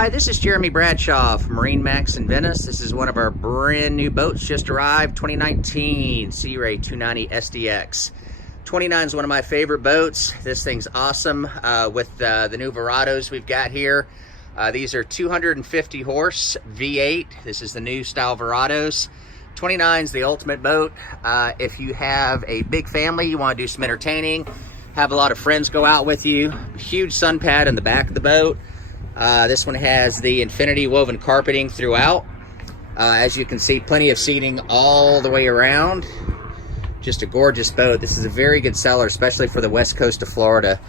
Hi, this is Jeremy Bradshaw from MarineMax in Venice. This is one of our brand new boats just arrived, 2019 Sea Ray 290 SDX. 29 is one of my favorite boats. This thing's awesome with the new Verados we've got here. These are 250 horse V8. This is the new style Verados. 29 is the ultimate boat. If you have a big family, you want to do some entertaining, have a lot of friends go out with you, huge sun pad in the back of the boat. This one has the infinity woven carpeting throughout. As you can see, plenty of seating all the way around. Just a gorgeous boat. This is a very good seller, especially for the west coast of Florida.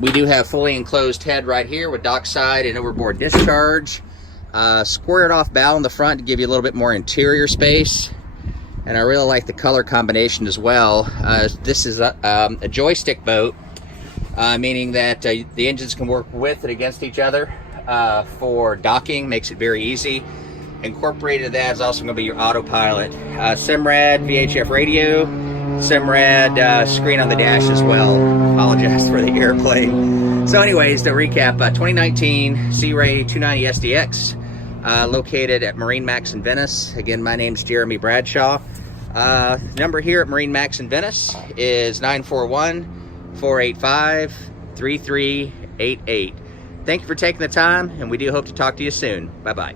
We do have fully enclosed head right here with dockside and overboard discharge. Squared off bow in the front to give you a little bit more interior space. And I really like the color combination as well. This is a joystick boat. Meaning that the engines can work with and against each other for docking, makes it very easy. Incorporated to that is also going to be your autopilot. Simrad VHF radio, Simrad screen on the dash as well. Apologize for the airplane. So anyways, to recap, 2019 Sea Ray 290 SDX, located at MarineMax in Venice. Again, my name's Jeremy Bradshaw. Number here at MarineMax in Venice is 941-485-3388. Thank you for taking the time, and we do hope to talk to you soon. Bye-bye.